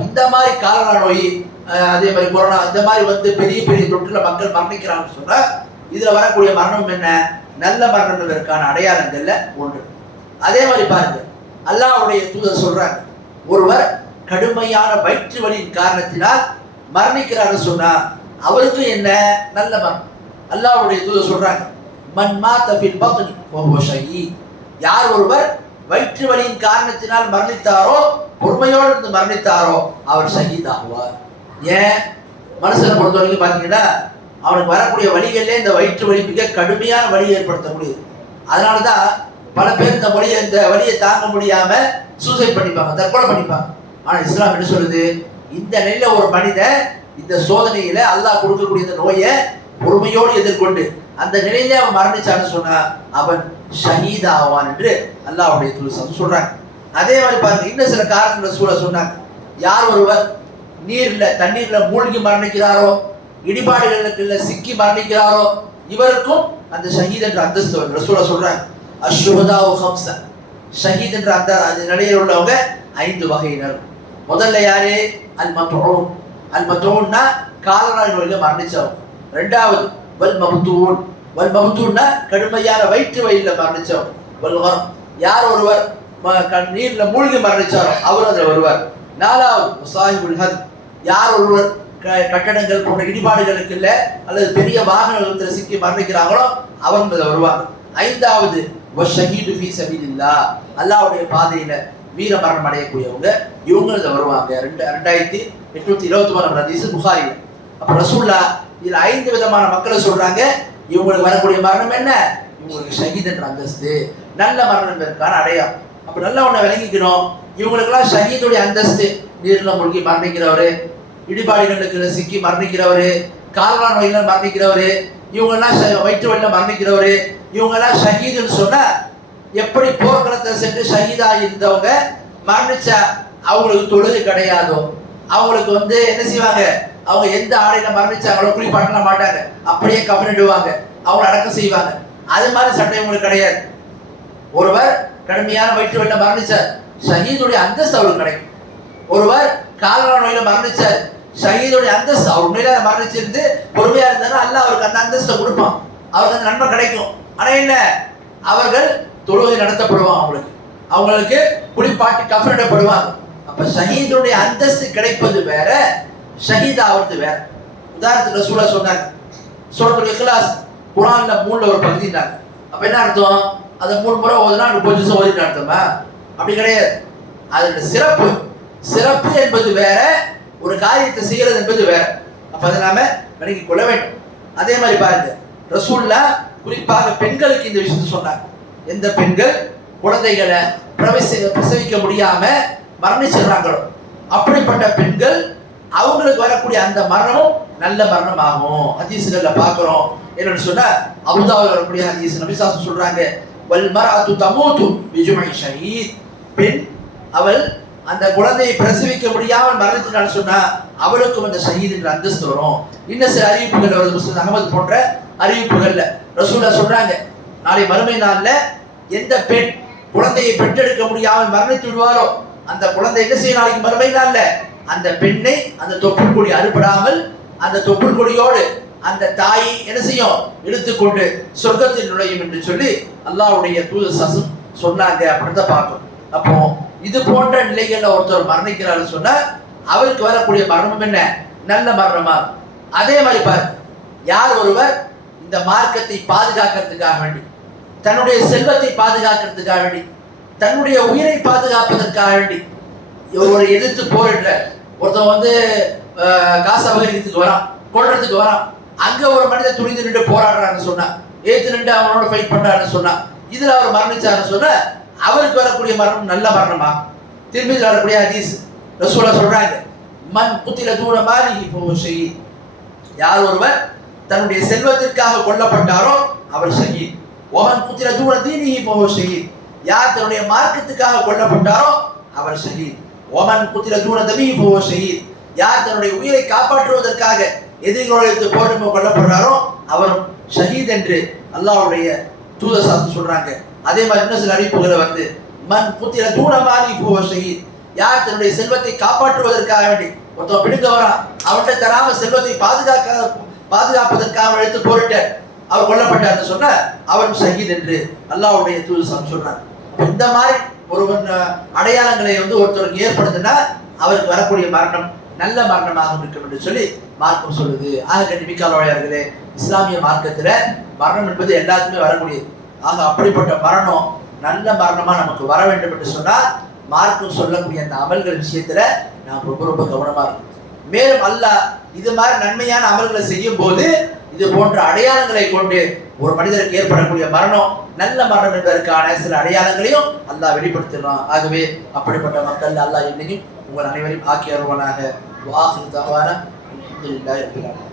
இந்த மாதிரி காலரா நோய், அதே மாதிரி கொரோனா, இந்த மாதிரி வந்து பெரிய பெரிய தொற்றுல மக்கள் மரணிக்கிறாங்கன்னு சொன்னா இதுல வரக்கூடிய மரணம் என்ன? நல்ல மரணம் என்பதற்கான அடையாளங்கள்ல ஒன்று. அதே மாதிரி பாருங்க, அல்லாஹ்வுடைய தூதர் சொல்றாங்க, ஒருவர் கடுமையான வயிற்று வலியின் காரணத்தினால் மரணிக்கிறாரு சொன்னா அவருக்கு என்ன? நல்ல மரணம். அல்லாஹ்வுடைய தூதர் சொல்றாங்க, மன் மாத ஃபில் பத்னி ஃபஹுவ ஷஹீத். யார் ஒருவர் வயிற்று வலியின் காரணத்தினால் மரணித்தாரோ, பொறுமையோடு இருந்து மரணித்தாரோ, அவர் ஷஹீத் ஆகுவார். ஏன்? மனுஷனை பொறுத்த வரைக்கும் பார்த்தீங்கன்னா அவனுக்கு வரக்கூடிய வழிகளிலே இந்த வயிற்று வலி மிக கடுமையான வலியை ஏற்படுத்த முடியுது. அதனாலதான் பல பேர் இந்த வலியை தாங்க முடியாம சூசைட் பண்ணிப்பாங்க, தற்கொலை பண்ணிப்பாங்க. ஆனா இஸ்லாம் என்ன சொல்லுது? இந்த நிலையில ஒரு மனிதன் இந்த சோதனையில அல்லாஹ் கொடுக்கக்கூடிய இந்த நோயை பொறுமையோடு எதிர்கொண்டு அந்த நிலையிலே அவன் மரணிச்சான்னு சொன்னா அவன் ஷஹீத் ஆவான் என்று அல்லாஹ்வுடைய தூதர் சொல்றாங்க. அதே மாதிரி பாருங்க, இன்னும் சில காரணங்களை சொன்னாங்க. யார் ஒருவர் தண்ணீர்ல மூழ்கி மரணிக்கிறாரோ, இடிபாடுகளுக்கு சிக்கி மரணிக்கிறாரோ, இவருக்கும் அந்த ஷஹீத் என்ற அந்தஸ்து வந்து ரசூலுல்லாஹ் சொல்றாங்க. அஷ்ஷுஹதாஉ ஹம்ஸா. ஷஹீத் என்ற அந்த நிலையில் உள்ளவங்க 5 வகையினர். முதல்ல யாரு? அல் மத்ஊன். அல் மத்ஊன்னா காலரா நோயில மரணிச்சவங்க. இரண்டாவது வல் மப்தூன். வல் மப்தூன்னா கடுமையான வயிற்று வலியில மரணிச்சவங்க. வல் கர்ம், யார் ஒருவர் நீர்ல மூழ்கி மரணிச்சாரோ அவர் அதில் வருவார். நாலாவது முசாஹிபுல் ஹத், யார் ஒருவர் கட்டடங்கள் போன்ற இடிபாடுகளுக்கு இல்ல அல்லது பெரிய வாகனத்தில் சிக்கி மரணிக்கிறாங்களோ அவங்க இதில் வருவாங்க. ஐந்தாவது வஷஹீது ஃபீ சபீலில்லாஹ், அல்லாஹ்வுடைய பாதையில வீர மரணம் அடையக்கூடியவங்க, இவங்க இதில் வருவாங்க. 2823 ஹதீஸ் புகாரில. அப்ப ரசூலுல்லாஹ் இதுல 5 விதமான மக்களை சொல்றாங்க. இவங்களுக்கு வரக்கூடிய மரணம் என்ன? இவங்களுக்கு ஷஹீத் என்ற அந்தஸ்து, நல்ல மரணம் என்பதற்கான அடையாளம். அப்ப நல்ல ஒண்ணை விளங்கிக்கணும். இவங்களுக்கெல்லாம் ஷஹீதுடைய அந்தஸ்து, நீர்ல மூழ்கி மரணிக்கிறவரு, இடிபாடுகளுக்கு சிக்கி மரணிக்கிறவரு, காலரா நோயில மரணிக்கிறவரு, இவங்கெல்லாம் வயிற்று வலியில மரணிக்கிறவரு, இவங்கெல்லாம் ஷஹீதுன்னு சொன்னா எப்படி போர்க்களத்தில் சென்று ஷஹீதாக இருந்தவங்க மரணிச்சா அவங்களுக்கு தொழுகை கிடையாதோ, அவங்களுக்கு வந்து என்ன செய்வாங்க, அவங்க எந்த ஆடையில மரணிச்சாங்களோ குளிப்பாட்ட மாட்டாங்க, அப்படியே கவனிடுவாங்க, அவங்க அடக்கம் செய்வாங்க. அது மாதிரி சட்டம் இவங்களுக்கு கிடையாது. ஒருவர் கடுமையான வயிற்று வலியில மரணிச்சார், ஷஹீதுடைய அந்தஸ்து அவருக்கு கிடைக்கும். ஒருவர் காலரா நோயில மரணிச்சார், ஷஹீதுடைய அந்தஸ்து அவர் உண்மையில மரணிச்சிருந்து பொறுமையா இருந்தாலும் அல்லாஹ் அவருக்கு அந்த அந்தஸ்தை கொடுப்பான், அவருக்கு அந்த நன்மை கிடைக்கும். ஆனா என்ன, அவர்கள் தொழுகை நடத்தப்படுவாங்க, அவங்களுக்கு குளிப்பாட்டி கஃனிடப்படுவாங்க. அப்ப ஷஹீதுடைய அந்தஸ்து கிடைப்பது வேற, ஷஹீத் ஆவது வேற. உதாரணத்துக்கு ரசூலுல்லாஹ் சொன்னாங்க, சூரத்துல் இக்லாஸ் குர்ஆன்ல 3ல ஒரு பகுதினாங்க. அப்ப என்ன அர்த்தம்? அதை 3 முறை ஓதுனா 30 ஜுஸ் ஓதிட்டு அர்த்தமா? அப்படி கிடையாது. அதோட சிறப்பு என்பது வேற, ஒரு காரியத்தை செய்யறது என்பது வேற. அப்ப அதை நாம விளங்கிக் கொள்ள வேண்டும். அதே மாதிரி பாருங்க, ரசூலுல்லாஹ் குறிப்பாக பெண்களுக்கு இந்த விஷயத்தை சொன்னாங்க. எந்த பெண்கள் குழந்தைகளை பிரசவிக்க முடியாம மரணிச்சிடறாங்களோ அப்படிப்பட்ட பெண்கள் அவங்களுக்கு வரக்கூடிய அந்த மரணமும் நல்ல மரணம் ஆகும். ஹதீஸ்கள்ல பார்க்கிறோம். என்னன்னு சொன்னா அபூதாவுல வரக்கூடிய ஹதீஸ், நபி ஸல்லல்லாஹு அலைஹி வஸல்லம் சொல்றாங்க, வல் மர்அத்து தமூது பிஜுமை ஷஹீத். பெண் அவள் அந்த குழந்தையை பிரசவிக்க முடியாமல் மரணிச்சிட்டான்னு சொன்னா அவளுக்கும் அந்த ஷஹீத் என்ற அந்தஸ்து வரும். இன்னும் சில அறிவிப்புகள் வருது, முஸ்லிம் அஹமது போன்ற அறிவிப்புகள்ல ரசூலுல்லாஹ் சொல்றாங்க, நாளை மறுமை நாள்ல எந்த பெண் குழந்தையை பெற்றெடுக்க முடியாமல் மரணித்து விடுவாரோ அந்த குழந்தை என்ன செய்யும்? நாளைக்கு மறுமை நாள்ல அந்த பெண்ணை அந்த தொப்புள் கொடி அறுபடாமல் அந்த தொப்புள் கொடியோடு அந்த தாயை என்ன செய்யும்? எடுத்துக்கொண்டு சொர்க்கத்தில் நுழையும் என்று சொல்லி அல்லாஹ்வுடைய தூதர் சசம் சொன்னாங்க. அப்படிதான் பார்க்கணும். அப்போ இது போன்ற நிலைகள்ல ஒருத்தர் மரணிக்கிறாரு சொன்னா அவருக்கு வரக்கூடிய மரணம் என்ன? நல்ல மரணமா? அதே மாதிரி பாரு, யார் ஒருவர் இந்த மார்க்கத்தை பாதுகாக்கிறதுக்காக வேண்டி, தன்னுடைய செல்வத்தை பாதுகாக்கிறதுக்காக வேண்டி, தன்னுடைய உயிரை பாதுகாப்பதற்காக வேண்டி ஒரு எதிர்த்து போரிடுற ஒருத்தன் வந்து காசு அபகரிக்கிறதுக்கு வரான், கொள்றதுக்கு வரான், அங்க ஒரு மனிதன் துணிந்து நின்று போராடுறான்னு சொன்னா, ஏத்து நின்று அவனோட ஃபைட் பண்றான்னு சொன்னா, இதுல அவர் மரணிச்சாருன்னு சொன்னா அவருக்கு வரக்கூடிய மரணம் நல்ல மரணமா? திரும்பி வரக்கூடிய ஹதீஸ் ரசூலுல்லாஹ் சொல்றாங்க, மன் குத்தில தூன மாலிஹி ஃபஹுவ ஷஹீத். யார் ஒருவர் தன்னுடைய செல்வத்திற்காக கொல்லப்பட்டாரோ அவர் ஷஹீத். வமன் குத்தில தூன தீனிஹி ஃபஹுவ ஷஹீத். யார் தன்னுடைய மார்க்கத்துக்காக கொல்லப்பட்டாரோ அவர் ஷஹீத். ஓமன் குத்தில தூன தபீ ஃபஹுவ ஷஹீத். யார் தன்னுடைய உயிரை காப்பாற்றுவதற்காக எதிரிகளுக்கு போரிட்டு கொல்லப்படுறாரோ அவரும் ஷஹீத் என்று அல்லாஹ்வுடைய தூதர் சாஸ்திரம் சொல்றாங்க. அதே மாதிரி இன்னும் சில அறிவிப்புகளை வருது, மன் குத்தில தூன மாலி ஃபஹுவ ஷஹீத். யார் தன்னுடைய செல்வத்தை காப்பாற்றுவதற்காக வேண்டி ஒருத்தன் பிடிக்க வரான், அவன்கிட்ட தராம செல்வத்தை பாதுகாப்பதற்காக எடுத்து போரிட்டு அவர் கொல்லப்பட்டார்னு சொன்ன அவரும் ஷஹீத் என்று அல்லாஹ்வுடைய தூதர் சொல்றாங்க. இந்த மாதிரி ஒருவன் அடையாளங்களை ஒருத்தருக்கு ஏற்படுத்தினா அவருக்கு வரக்கூடிய மரணம் நல்ல மரணமாக இருக்கும் என்று சொல்லி மார்க்கம் சொல்லுது. ஆக கண்டிப்பாளர்களே, இஸ்லாமிய மார்க்கத்துல மரணம் என்பது எல்லாத்துக்குமே வரக்கூடியது. ஆக அப்படிப்பட்ட மரணம் நல்ல மரணமா நமக்கு வர வேண்டும் என்று சொன்னால் மார்க்கம் சொல்லக்கூடிய அந்த அமல்கள் விஷயத்துல நாம் ரொம்ப ரொம்ப கவனமா இருக்கும். மேலும் அல்லாஹ் இது மாதிரி நன்மையான அமல்களை செய்யும் போது இது போன்ற அடையாளங்களை கொண்டு ஒரு மனிதருக்கு ஏற்படக்கூடிய மரணம் நல்ல மரணம் என்பதற்கான சில அடையாளங்களையும் அல்லாஹ் வெளிப்படுத்திடுறான். ஆகவே அப்படிப்பட்ட மக்கள் அல்லாஹ் என்னையும் உங்கள் அனைவரையும் ஆக்கி அருள்வானாக. வாஹிரு தஅவானா அல்ஹம்துலில்லாஹி ரப்பில் ஆலமீன்.